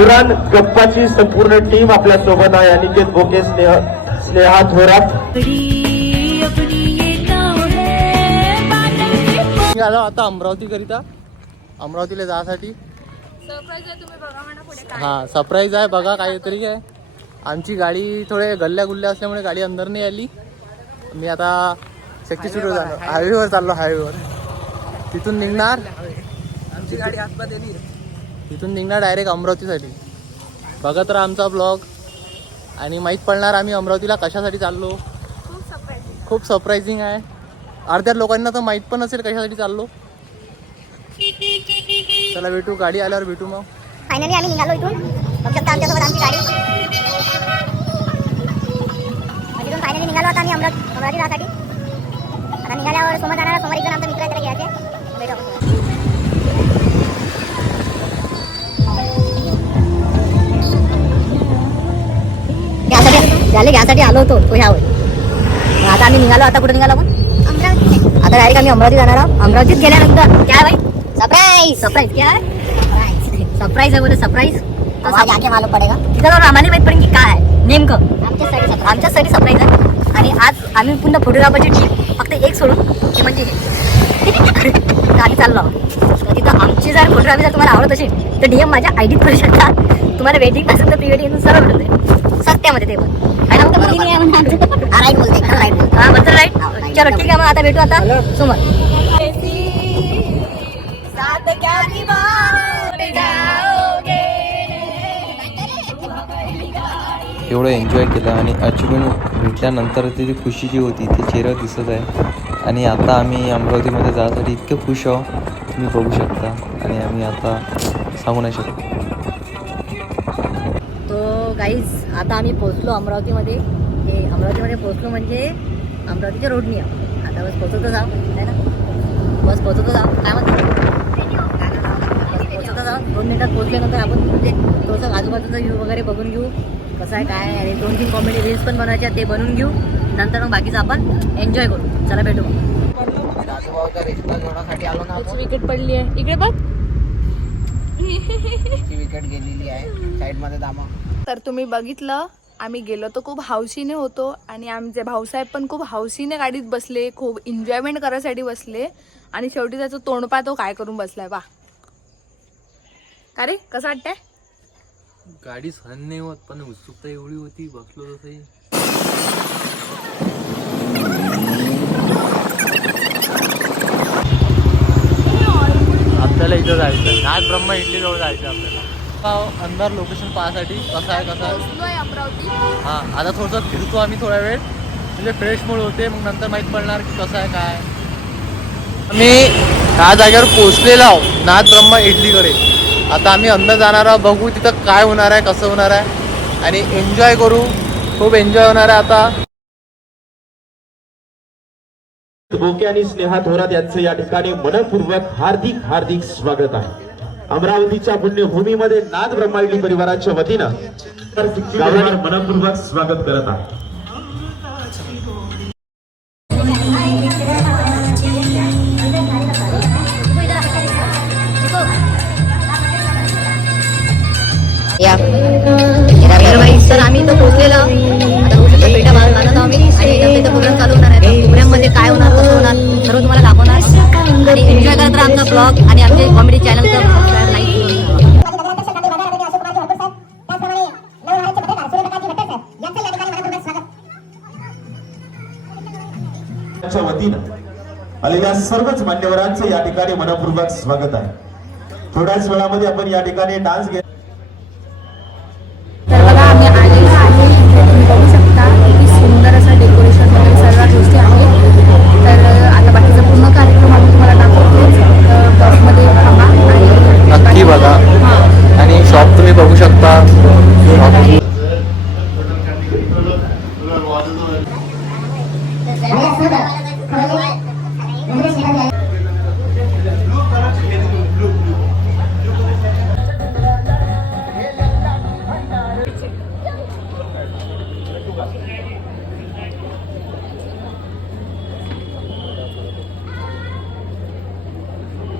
गावरान गप्पाची संपूर्ण टीम आपल्यासोबत आहे अनिकेत बोके स्नेह स्नेहा थोरात. है आलो आता अमरावती करिता अमरावतीला जायसाठी हा सरप्राईज आहे बघा काहीतरी काय आमची गाडी थोडे गल्ल्या गुल्ल्या असल्यामुळे गाडी अंदर नाही आली. मी आता शक्ती सुरू झालो हायवेवर चाललो हायवेवर तिथून निघणार. आमची गाडी आतमध्ये तिथून निघणार डायरेक्ट अमरावतीसाठी. बघत राहा आमचा ब्लॉग आणि माहीत पडणार आम्ही अमरावतीला कशासाठी चाललो. खूप सरप्राइझिंग आहे. अर्ध्या लोकांना तर माहीत पण असेल कशासाठी चाललो. चला भेटू गाडी आल्यावर भेटू मग. फायनली आम्ही निघालो इथून. बघू शकता आमच्यासोबत आमची गाडी. तिथून फायनली निघालो आता आम्ही अमरावती अमरावती जाण्यासाठी. आता निघाल्यावर समोर जाणार समोर एक जण आमचा मित्र आहे त्याला घ्यायचे. भेटू घ्यासाठी झाले घ्यासाठी आलो होतो तो ह्यावर. आता आम्ही निघालो आता कुठे निघालो आपण? आता डायरेक्ट आम्ही अमरावती जाणार आहोत. अमरावतीत गेल्यानंतर काय भाई? सरप्राईज सरप्राईज काय सरप्राईज आहे बोले सरप्राईज मालूम पडेगा. तिथं जाऊन आम्हाला माहीत पडेल की काय आहे. नेमकं. आमच्यासाठी आमच्यासाठी सरप्राईज आहे. आणि आज आम्ही पुन्हा फोटोग्राफरची टीम फक्त एक सोडून ते म्हणजे आम्ही चाललो. आहोत. तर तिथं आमची जर फोटोग्राफी जर तुम्हाला आवडत असेल तर डीएम माझ्या आयडीत करू शकता. तुम्हाला वेडिंग असेल तर प्री वेडिंग सर्व जाईल सत्यामध्ये ते पण. राईट बोलते राईट बोलते. हा राईट चलो ठीक आहे मग आता भेटू आता. समोर एवढं एन्जॉय केलं आणि अचिव्हमेंट भेटल्यानंतर ती जी खुशी जी होती ती चेहरा दिसत आहे. आणि आता आम्ही अमरावतीमध्ये जाण्यासाठी इतके खुश आहो तुम्ही बघू शकता आणि आम्ही आता सांगू नाही शकतो. तो गाईज आता आम्ही पोहोचलो अमरावतीमध्ये. हे अमरावतीमध्ये पोहोचलो म्हणजे अमरावतीच्या रोडनी आहोत आता बस पोहोचतो जाऊ आहे ना? बस पोहोचतो जाऊ. काय म्हणतो? बस जाऊ. दोन मिनिटात पोहोचल्यानंतर आपण म्हणजे थोडंसं आजूबाजूचा व्ह्यू वगैरे बघून घेऊ. कसं आहे काय आणि दोन तीन कॉमेडी रील्स पण बनवायच्या आहेत, ते बनवून घेऊ. नंतर मग बाकीचं आपण एन्जॉय करू. चला भेटू मग. राजूभाऊचा रिश्ता जोडासाठी आलो ना आपण. विकेट पडली आहे. इकडे बघ. ती विकेट गेलेली आहे. साईडमध्ये दामा. तर तुम्ही बघितलं आम्ही गेलो तर खूप हौशीने होतो. आणि आमचे भाऊसाहेब पण खूप हौशीने गाडीत बसले खूप एन्जॉयमेंट करायसाठी बसले. आणि शेवटी त्याचं तोंडपा तो काय करून बसलाय बा का रे? कसं वाटतंय? गाडी सहन नाही होत पण उत्सुकता एवढी होती बसलो तसंही. आपल्याला इथं जायचं नाच ब्रह्मा इडली जवळ जायचं आपल्याला अंदर लोकेशन पाहासाठी कसं आहे कसं हा आता थोडंसं फिरतो आम्ही थोडा वेळ. म्हणजे फ्रेश मूड होते मग नंतर माहीत पडणार की कसं आहे काय आम्ही ह्या जागेवर पोहोचलेलो आहोत नाथ ब्रह्मा इडलीकडे. आता आम्ही अंदर जाणार आहोत बघू तिथं काय होणार आहे कसं होणार आहे. आणि एन्जॉय करू. खूप एन्जॉय होणार आहे आता. बोके आणि स्नेहा थोरात यांचं या ठिकाणी मनपूर्वक हार्दिक हार्दिक स्वागत आहे अमरावतीच्या पुण्यभूमीमध्ये नाथ ब्रह्मांडी परिवाराच्या वतीनं गावरान मनपूर्वक स्वागत करत आहे या तर आम्ही इथं पोहोचलेलो आता बघू पेटा बाहेर आम्ही आणि नंतर इथं प्रोग्राम ब्लॉग आणि आमचे कॉमेडी चॅनलचं वतीनं आलेल्या सर्वच मान्यवरांचं या ठिकाणी मनपूर्वक स्वागत आहे. थोड्याच वेळामध्ये आपण या ठिकाणी डान्स घेत तर बघा आम्ही आलेलो आहे तुम्ही बघू शकता किती सुंदर असं डेकोरेशन वगैरे सर्व गोष्टी आहेत तर आता बाकीचा पूर्ण कार्यक्रम आम्ही तुम्हाला दाखवतोच तर बसमध्ये थांबा आणि नक्की बघा आणि शॉप तुम्ही बघू शकता.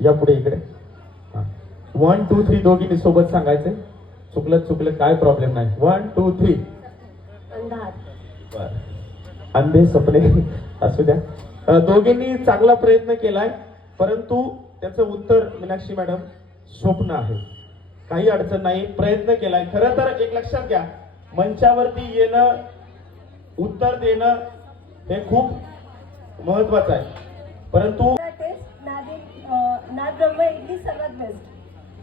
या पुढे इकडे. वन टू थ्री दोघींनी सोबत सांगायचे चुकलं चुकलं काय प्रॉब्लेम नाही. वन टू थ्री अंधे सपने. असू द्या. दोघींनी चांगला प्रयत्न केलाय परंतु त्याचं उत्तर मीनाक्षी मॅडम स्वप्न आहे. काही अडचण नाही प्रयत्न केलाय. खरं तर एक लक्षात घ्या मंचावरती येणं उत्तर देणं हे खूप महत्वाचं आहे. परंतु नाद ब्रह्म इडली सगळ्यात बेस्ट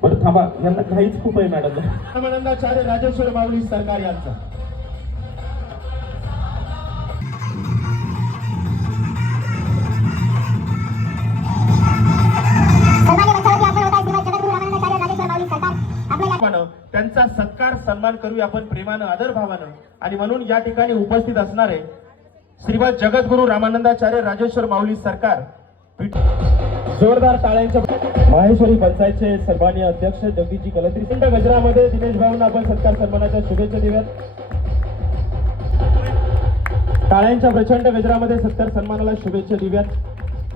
बरं थांबा यांना काहीच खूप आहे मॅडम. रामानंदाचार्य राजेश्वर माऊली सरकार यांचा. त्यांचा सत्कार सन्मान करूया आपण प्रेमानं आदर भावानं. आणि म्हणून या ठिकाणी उपस्थित असणारे श्रीमद जगद्गुरु रामानंदाचार्य राजेश्वर माऊली सरकार. पीठ- जोरदार टाळ्यांच्या माहेश्वरी पंचायतचे सन्मान्य अध्यक्ष जगदीशजी कलत्री सिंध गजरामध्ये दिनेश भाऊंना आपण सत्कार सन्मानाच्या शुभेच्छा देऊयात. टाळ्यांच्या प्रचंड गजरामध्ये सत्कार सन्मानाला शुभेच्छा देऊयात.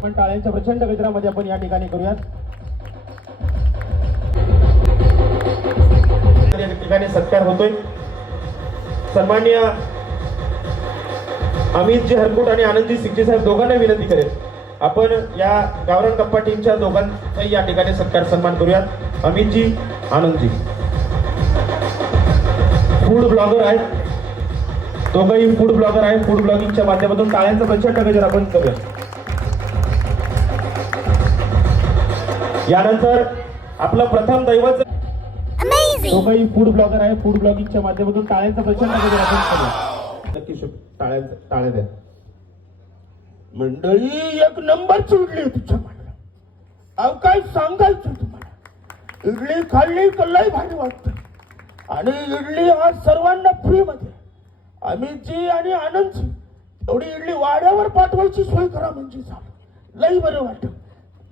पण टाळ्यांच्या प्रचंड गजरामध्ये आपण या ठिकाणी करूयात. या ठिकाणी सत्कार होतोय. सन्मान्य अमितजी हरकुट आणि आनंदजी सिंगजी साहेब दोघांना विनंती करेल आपण या गावरान गप्पा टीमच्या दोघांचाही या ठिकाणी सत्कार सन्मान करूयात. अमितजी आनंदजी. फूड ब्लॉगर आहेत. दोघंही फूड ब्लॉगर आहेत. फूड ब्लॉगिंगच्या माध्यमातून टाळ्यांचा प्रचंड गजर आपण करूया यानंतर आपलं प्रथम दैवत दोघंही फूड ब्लॉगर आहे फूड ब्लॉगिंगच्या माध्यमातून टाळ्यांचा प्रचंड गजर आपण करूया नक्की शुभ टाळ्यांचा टाळ्या द्या. मंडळी एक नंबर चिडली तुझ्या मला अहो काय सांगायचं तुम्हाला? इडली खाल्ली कल्लाही भारी वाटत. आणि इडली हा सर्वांना फ्री मध्ये अमितजी आणि आनंदजी एवढी इडली वाड्यावर पाठवायची सोय करा म्हणजे झालं लई बरं वाटत.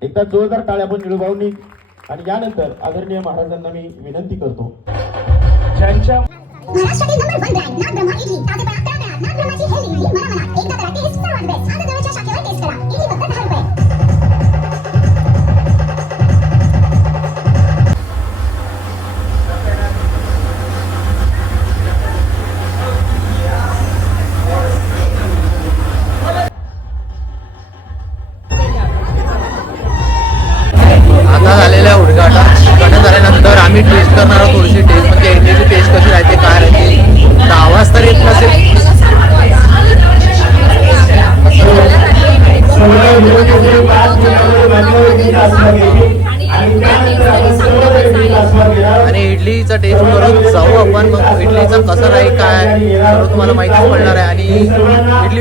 एकदा जोरदार टाळ्या पण निळभावनी आणि यानंतर आदरणीय महाराजांना मी विनंती करतो. ज्यांच्या महाराष्ट्रातील नंबर वन ब्रँड नाद ब्रह्मा इडली ताजेपणा तळमळा नाद ब्रह्माची हेल्दी इडली म्हणा म्हणा एकदा करा टेस्ट सर्वात बेस्ट आता जवळच्या शाखेवर टेस्ट करा. इडली फक्त दहा रुपये.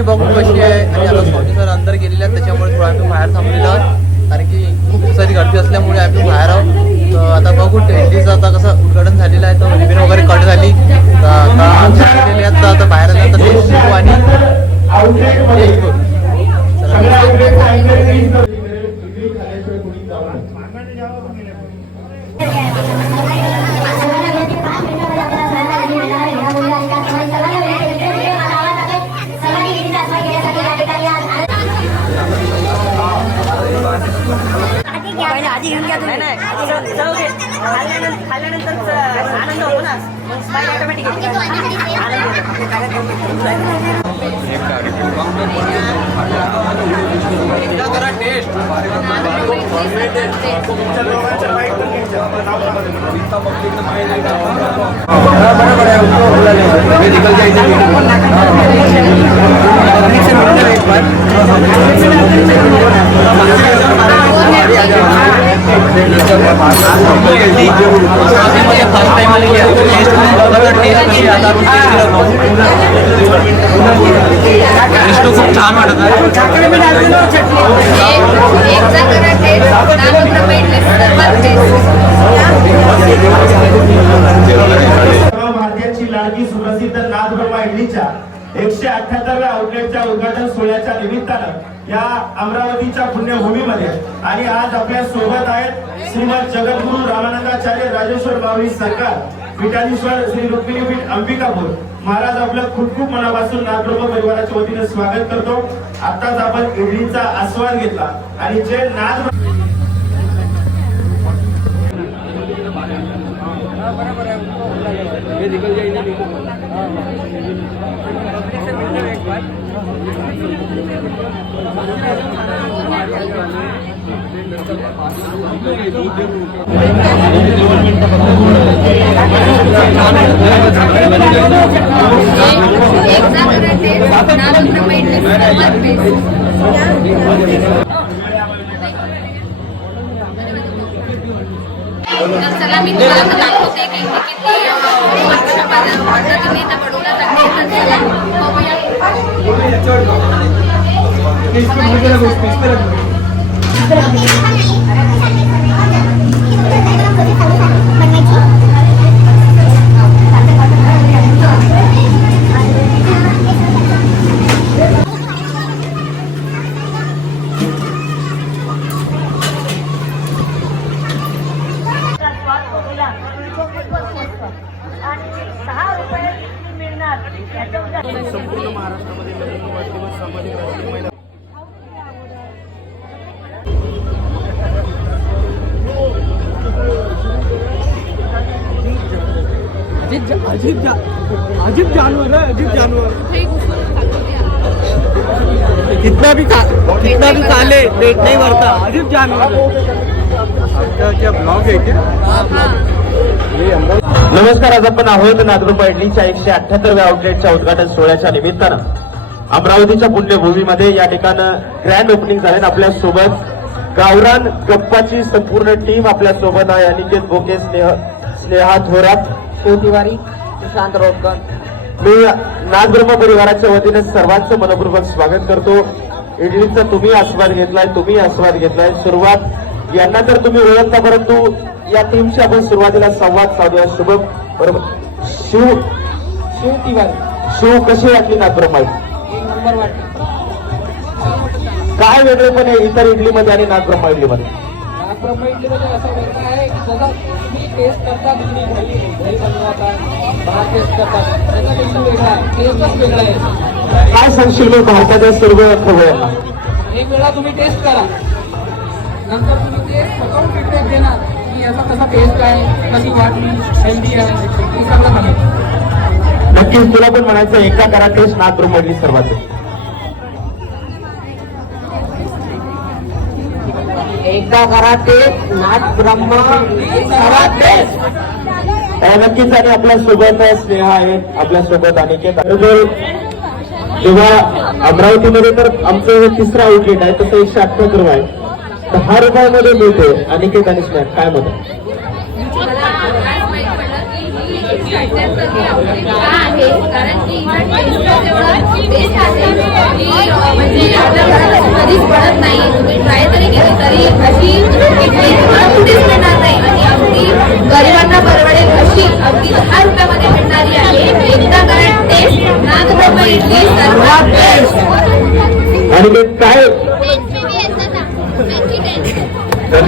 इडली बघून कशी आहे आणि आता स्वामी सर अंदर गेलेले आहेत त्याच्यामुळे थोडं आम्ही बाहेर थांबलेलो आहोत. कारण की खूप सारी गर्दी असल्यामुळे आम्ही बाहेर आहोत. तर आता बघू इडलीचं आता कसं उद्घाटन झालेलं आहे तर रिबिन वगैरे कट झाली. तर आता झालेली आहेत तर आता बाहेर आल्यानंतर टेस्ट करू आणि टेस्ट करू चला. आधी घेऊन घ्या तुम्ही. फर्स्ट टाइम आलेली आहे टेस्ट टेस्ट कशी आहे आता आपण टेस्ट करतो टेस्ट खूप छान वाटत आहे एकदा करा टेस्ट नाद ब्रह्म इडली सर्वात बेस्ट सर्व भारतीयांची लाडकी सुप्रसिद्ध नादब्रह्मा इडलीच्या एकशे अठ्याहत्तरव्या आउटलेटच्या उद्घाटन सोहळ्याच्या निमित्तानं या अमरावतीच्या पुण्यभूमीमध्ये आणि आज आपल्यासोबत आहेत श्रीमद जगद्गुरु रामानंदाचार्य राजेश्वर माऊली सरकार पीठाधीश्वर श्री रुक्मिणीपीठ अंबिकापूर. महाराज आपलं खूप खूप मनापासून नादब्रह्म परिवाराच्या वतीने स्वागत करतो. आताच आपण इडलीचा आस्वाद घेतला आणि जे नाद बराबर है उनको ये निकल जाए इधर से मिल जाओ एक बार एक साथ रहते ना दोनों महीने में तर चला मी तुम्हाला दाखवते की किती पद्धतीने इथे बनवलं जाते तर चला बघूया. संपूर्ण अजीब जा, अजीब जानवर है अजीब जानवर. कितना भी का, कितना भी काले पेट नहीं भरता अजीब जानवर. आपका क्या ब्लॉग है क्या? हाँ, हाँ. ये नमस्कार आज आपण आहोत नागरुपा इडलीच्या एकशे अठ्याहत्तरव्या आउटलेटच्या उद्घाटन सोहळ्याच्या निमित्तानं. अमरावतीच्या पुण्यभूमीमध्ये या ठिकाणं ग्रँड ओपनिंग झाले आपल्यासोबत गावरान गप्पाची संपूर्ण टीम आपल्यासोबत आहे. अनिकेत बोके स्नेह स्नेहा थोरात. तिवारी सुशांत रोडकर. मी नागब्रह्म परिवाराच्या वतीने सर्वांचं मनपूर्वक स्वागत करतो. इडलीचा तुम्ही आस्वाद घेतलाय तुम्ही आस्वाद घेतलाय. सुरुवात यांना तर तुम्ही ओळखता परंतु या टीमशी आपण सुरुवातीला संवाद साधूया. शुभ बरोबर. शिव शिव तिवारी शिव कशी वाटली नागब्रह्मा एक नंबर काय वेगळेपण आहे इतर इडलीमध्ये आणि नागब्रह्मा इडलीमध्ये ब्रह्म इडलीमध्ये असं वेगळं आहे की जसं तुम्ही टेस्ट करता तुम्ही घरी घरी बनवता बाहेर टेस्ट करता त्याचा टेस्ट वेगळा आहे टेस्टच वेगळा आहे. काय सांगशील भारताच्या सर्व खवयांना एक वेळा तुम्ही टेस्ट करा. नंतर तुम्ही ते स्वतःहून फीडबॅक देणार की याचा कसा टेस्ट आहे कशी वाटली हेल्दी आहे हे सगळं सांगेल. नक्कीच तुला पण म्हणायचं एका करा टेस्ट सर्वांचं. एकदा करा टेस्ट नाथ ब्रह्म टेस्ट नक्कीच आणि आपल्यासोबत स्नेहा आहेत आपल्यासोबत अनिकेत आहे. जेव्हा अमरावतीमध्ये तर आमचं हे तिसरं आउटलेट आहे तसं एकशे अठ्ठ्याहत्तर आहे. दहा रुपयामध्ये मिळते अनिकेत आणि स्नेहा काय मत आहे?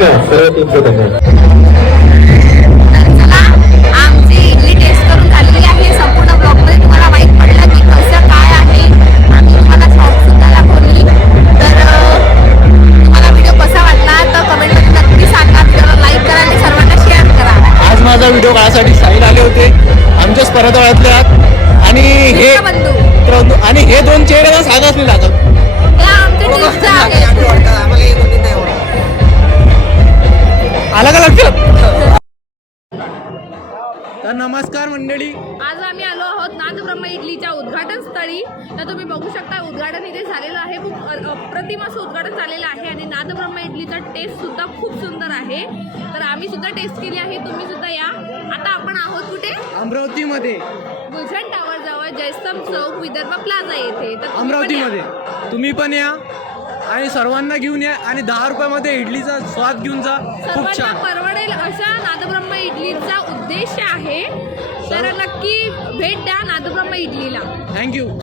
धन्यवाद सर्व टीमचं आमची इडली टेस्ट करून झालेली आहे संपूर्ण ब्लॉगमध्ये तुम्हाला माहीत पडलं की कसं काय आहे. आम्ही तुम्हाला शॉप सुद्धा दाखवली तर तुम्हाला व्हिडिओ कसा वाटला तर कमेंटमध्ये नक्की सांगा. व्हिडिओला लाईक करा आणि सर्वांना शेअर करा. आज माझा व्हिडिओ काढायसाठी साहिल आले होते. आमच्याच परतवाळ्यातले आहात आणि हे. आणि हे दोन चेहरे ना तर नमस्कार मंडळी. आज आम्ही आलो आहोत नाथब्रह्म इडलीच्या उद्घाटन स्थळी तर तुम्ही बघू शकता उद्घाटन इथे झालेलं आहे. खूप अप्रतिम असं उद्घाटन झालेलं आहे आणि नाथब्रह्म इडलीचा टेस्ट सुद्धा खूप सुंदर आहे. तर आम्ही सुद्धा टेस्ट केली आहे. तुम्ही सुद्धा या. आता आपण आहोत कुठे? अमरावतीमध्ये. गुलशन टावर जवळ जयस्तंभ चौक विदर्भ प्लाझा येथे. तर अमरावतीमध्ये. तुम्ही पण या. आणि सर्वांना घेऊन या आणि दहा रुपयामध्ये इडलीचा स्वाद घेऊन जा. खूप सर्वांना छान. परवडेल अशा नादब्रह्म इडलीचा उद्देश आहे. तर नक्की भेट द्या नादब्रह्म इडलीला. थँक्यू